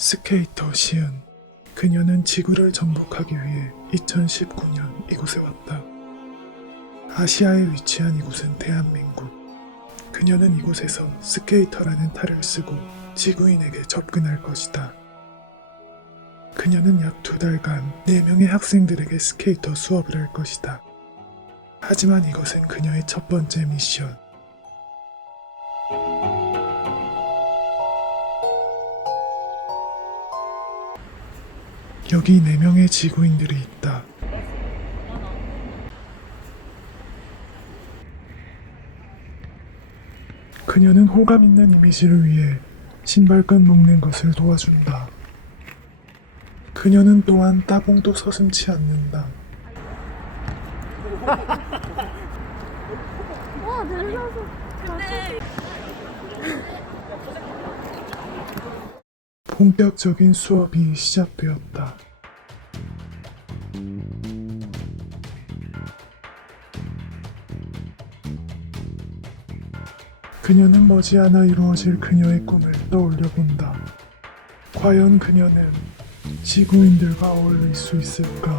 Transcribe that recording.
스케이터 시은 그녀는 지구를 정복하기 위해 2019년 이곳에 왔다. 아시아에 위치한 이곳은 대한민국. 그녀는 이곳에서 스케이터라는 탈을 쓰고 지구인에게 접근할 것이다. 그녀는 약 두 달간 4명의 학생들에게 스케이터 수업을 할 것이다. 하지만 이것은 그녀의 첫 번째 미션. 여기 4명의 지구인들이 있다. 그녀는 호감 있는 이미지를 위해 신발끈 묶는 것을 도와준다. 그녀는 또한 따봉도 서슴치 않는다. 와 내려서 본격적인 수업이 시작되었다. 그녀는 머지않아 이루어질 그녀의 꿈을 떠올려 본다. 과연 그녀는 지구인들과 어울릴 수 있을까?